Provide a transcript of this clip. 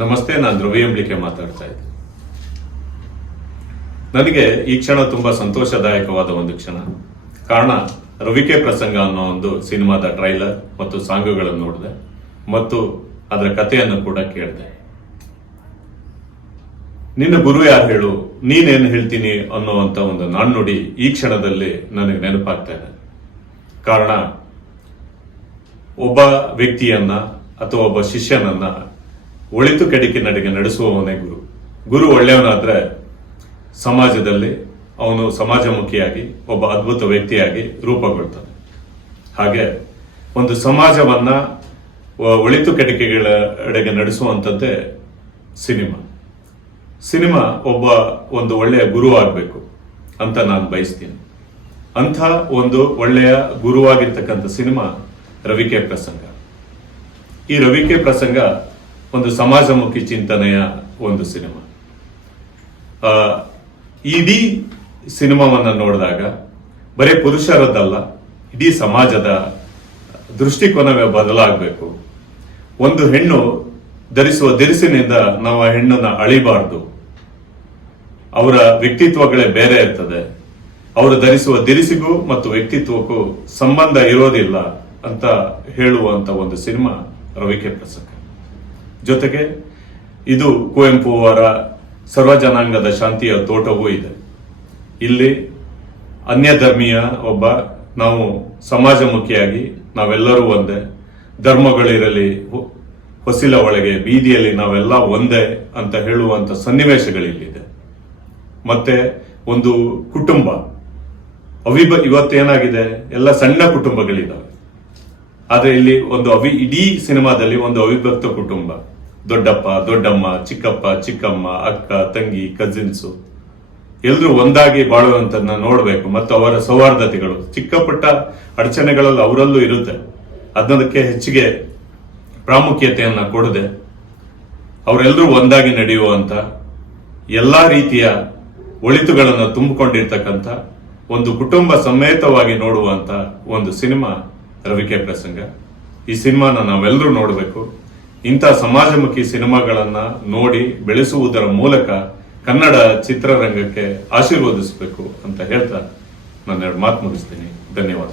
ನಮಸ್ತೆ, ನಾನು ಧ್ರುವಿ ಎಂಬ್ಲಿಕೆ ಮಾತಾಡ್ತಾ ಇದ್ದೆ ನನಗೆ ಈ ಕ್ಷಣ ತುಂಬಾ ಸಂತೋಷದಾಯಕವಾದ ಒಂದು ಕ್ಷಣ. ಕಾರಣ, ರವಿಕೆ ಪ್ರಸಂಗ ಅನ್ನೋ ಒಂದು ಸಿನಿಮಾದ ಟ್ರೈಲರ್ ಮತ್ತು ಸಾಂಗುಗಳನ್ನು ನೋಡಿದೆ ಮತ್ತು ಅದರ ಕಥೆಯನ್ನು ಕೂಡ ಕೇಳಿದೆ. ನಿನ್ನ ಗುರು ಯಾರು ಹೇಳು, ನೀನೇನು ಹೇಳ್ತೀನಿ ಅನ್ನುವಂತ ಒಂದು ನಾಣ್ಣುಡಿ ಈ ಕ್ಷಣದಲ್ಲಿ ನನಗೆ ನೆನಪಾಗ್ತಾ ಇದೆ. ಕಾರಣ, ಒಬ್ಬ ವ್ಯಕ್ತಿಯನ್ನ ಅಥವಾ ಒಬ್ಬ ಶಿಷ್ಯನನ್ನ ಒಳಿತು ಕೆಡಿಕೆ ನಡಿಗೆ ನಡೆಸುವವನೇ ಗುರು. ಗುರು ಒಳ್ಳೆಯವನಾದ್ರೆ ಸಮಾಜದಲ್ಲಿ ಅವನು ಸಮಾಜಮುಖಿಯಾಗಿ, ಒಬ್ಬ ಅದ್ಭುತ ವ್ಯಕ್ತಿಯಾಗಿ ರೂಪುಗೊಳ್ತಾನೆ. ಹಾಗೆ ಒಂದು ಸಮಾಜವನ್ನ ಒಳಿತು ಕೆಡಿಕೆಗಳ ಎಡೆಗೆ ನಡೆಸುವಂಥದ್ದೇ ಸಿನಿಮಾ. ಸಿನಿಮಾ ಒಬ್ಬ ಒಂದು ಒಳ್ಳೆಯ ಗುರು ಆಗಬೇಕು ಅಂತ ನಾನು ಬಯಸ್ತೀನಿ. ಅಂಥ ಒಂದು ಒಳ್ಳೆಯ ಗುರುವಾಗಿರ್ತಕ್ಕಂಥ ಸಿನಿಮಾ ರವಿಕೆ ಪ್ರಸಂಗ. ಈ ರವಿಕೆ ಪ್ರಸಂಗ ಒಂದು ಸಮಾಜಮುಖಿ ಚಿಂತನೆಯ ಒಂದು ಸಿನಿಮಾ. ಆ, ಇಡೀ ಸಿನಿಮಾವನ್ನ ನೋಡಿದಾಗ ಬರೀ ಪುರುಷರದ್ದಲ್ಲ ಇಡೀ ಸಮಾಜದ ದೃಷ್ಟಿಕೋನವೇ ಬದಲಾಗಬೇಕು. ಒಂದು ಹೆಣ್ಣು ಧರಿಸುವ ದಿರಿಸಿನಿಂದ ನಾವು ಆ ಹೆಣ್ಣನ್ನ ಅಳಿಬಾರ್ದು. ಅವರ ವ್ಯಕ್ತಿತ್ವಗಳೇ ಬೇರೆ ಇರ್ತದೆ. ಅವರು ಧರಿಸುವ ದಿರಿಸಿಗೂ ಮತ್ತು ವ್ಯಕ್ತಿತ್ವಕ್ಕೂ ಸಂಬಂಧ ಇರೋದಿಲ್ಲ ಅಂತ ಹೇಳುವಂತ ಒಂದು ಸಿನಿಮಾ ರವಿಕೆ ಪ್ರಸಂಗ ಜೊತೆಗೆ ಇದು ಕುವೆಂಪು ಅವರ ಸರ್ವಜನಾಂಗದ ಶಾಂತಿಯ ತೋಟವೂ ಇದೆ. ಇಲ್ಲಿ ಅನ್ಯ ಧರ್ಮೀಯ ಒಬ್ಬ ನಾವು ಸಮಾಜಮುಖಿಯಾಗಿ ನಾವೆಲ್ಲರೂ ಒಂದೇ. ಧರ್ಮಗಳಿರಲಿ ಹೊಸಿಲ ಒಳಗೆ, ಬೀದಿಯಲ್ಲಿ ನಾವೆಲ್ಲ ಒಂದೇ ಅಂತ ಹೇಳುವಂತ ಸನ್ನಿವೇಶಗಳಿಲ್ಲಿದೆ. ಮತ್ತೆ ಒಂದು ಕುಟುಂಬ. ಅವಿಭ, ಇವತ್ತೇನಾಗಿದೆ? ಎಲ್ಲ ಸಣ್ಣ ಕುಟುಂಬಗಳಿದ್ದಾವೆ ಆದರೆ ಇಲ್ಲಿ ಒಂದು ಅವಿ, ಇಡೀ ಸಿನಿಮಾದಲ್ಲಿ ಒಂದು ಅವಿಭಕ್ತ ಕುಟುಂಬ. ದೊಡ್ಡಪ್ಪ, ದೊಡ್ಡಮ್ಮ, ಚಿಕ್ಕಪ್ಪ, ಚಿಕ್ಕಮ್ಮ, ಅಕ್ಕ, ತಂಗಿ ಕಸಿನ್ಸು ಎಲ್ಲರೂ ಒಂದಾಗಿ ಬಾಳುವಂತನ್ನ ನೋಡಬೇಕು. ಮತ್ತು ಅವರ ಸೌಹಾರ್ದತೆಗಳು. ಚಿಕ್ಕ ಪುಟ್ಟ ಅಡಚಣೆಗಳಲ್ಲಿ ಅವರಲ್ಲೂ ಇರುತ್ತೆ. ಅದಕ್ಕೆ ಹೆಚ್ಚಿಗೆ ಪ್ರಾಮುಖ್ಯತೆಯನ್ನ ಕೊಡದೆ ಅವರೆಲ್ಲರೂ ಒಂದಾಗಿ ನಡೆಯುವಂತ ಎಲ್ಲಾ ರೀತಿಯ ಒಳಿತುಗಳನ್ನು ತುಂಬಿಕೊಂಡಿರ್ತಕ್ಕಂಥ ಒಂದು ಕುಟುಂಬ ಸಮೇತವಾಗಿ ನೋಡುವಂತ ಒಂದು ಸಿನಿಮಾ ರವಿಕೆ ಪ್ರಸಂಗ. ಈ ಸಿನಿಮಾನ ನಾವೆಲ್ಲರೂ ನೋಡಬೇಕು. ಇಂಥ ಸಮಾಜಮುಖಿ ಸಿನಿಮಾಗಳನ್ನ ನೋಡಿ ಬೆಳೆಸುವುದರ ಮೂಲಕ ಕನ್ನಡ ಚಿತ್ರರಂಗಕ್ಕೆ ಆಶೀರ್ವದಿಸಬೇಕು ಅಂತ ಹೇಳ್ತಾ ನಾನು ಎರಡು ಮಾತು ಮುಗಿಸ್ತೀನಿ. ಧನ್ಯವಾದ